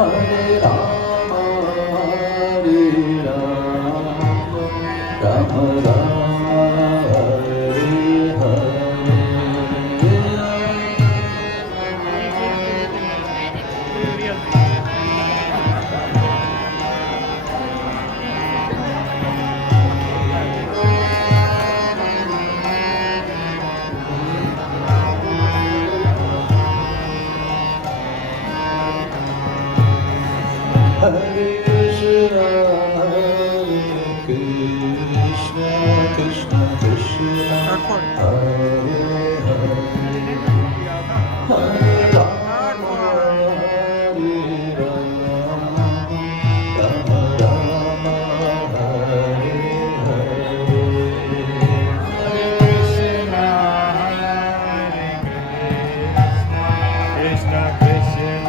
Hare Rama, Hare Rama, Rama Rama, Hare Hare Krishna, Krishna Krishna, Hare Hare, Hare Rama, Hare Rama, Rama Rama, Hare Hare. Krishna Krishna,